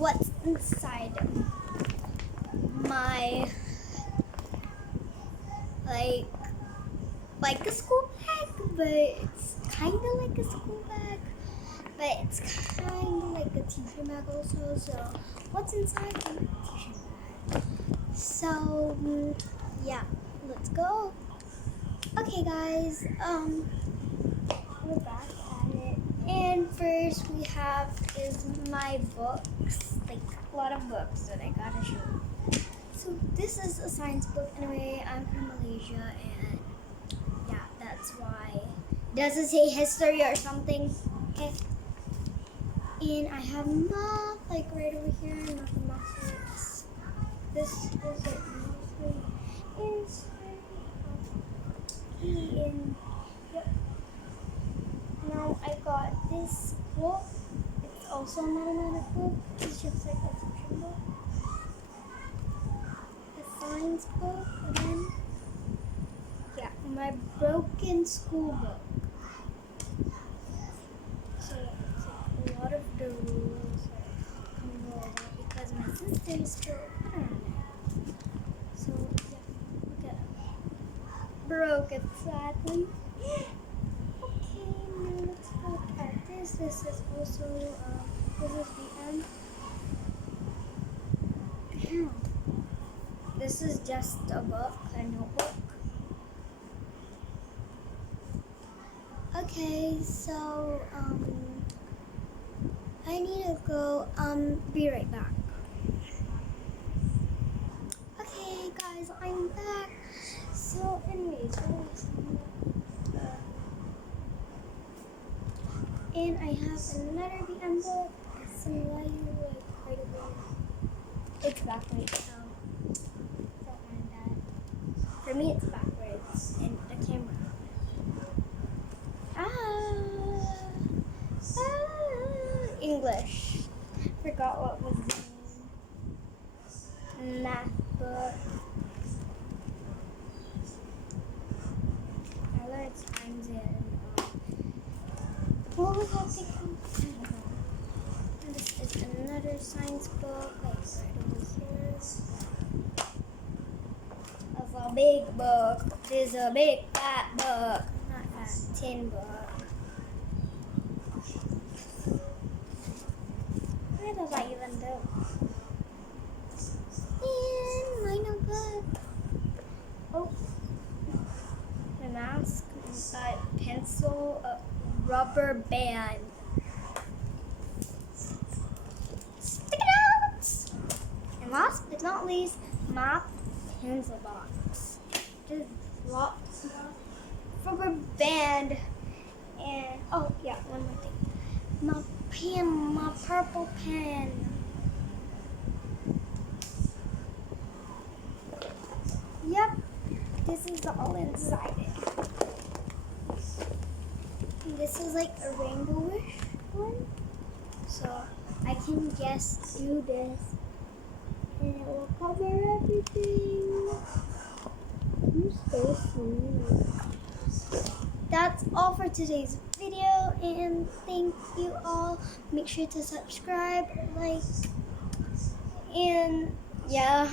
what's inside my like a school bag, but it's kind of like a school bag, but it's kind of like a teacher bag also. So what's inside the teacher bag? So yeah, let's go. Okay guys, we're back at it, and first we have is my books, like a lot of books that I gotta show you. So this is a science book. Anyway, I'm from Malaysia, and yeah, that's why. Does it say history or something? Okay. And I have math like right over here, mathematics. This is like mostly in yep. Now I got this book. It's also a mathematics book. It's just like a section book. A science book, and then yeah, my broken school book. So it's like a lot of the rules are coming over because my sister is still learning. So yeah, look at it. Broke it sadly. Okay, now let's look at this. This is also this is the end. This is just a book, a notebook. Okay, so I need to go. Be right back. Okay, guys, I'm back. So, anyways, and I have another BM book. So why you like right away? It's backwards, so don't mind that. For me, it's backwards in the camera. English. Forgot what was the name. Math book. I learned times in. What was that thing called? And this is another science book, like right over here. Of a big book. This is a big fat book. Not fat, tin book. Where does I even do? And my notebook. Oh, my mask, pencil, a rubber band. Stick it out! And last but not least, my pencil box. Just lots of rubber band. And oh yeah, one more thing. My pen, my purple pen. Yep, this is all inside it. And this is like a rainbowish one. So I can just do this and it will cover everything. I'm so smooth. That's all for today's video, and thank you all. Make sure to subscribe, like, and yeah.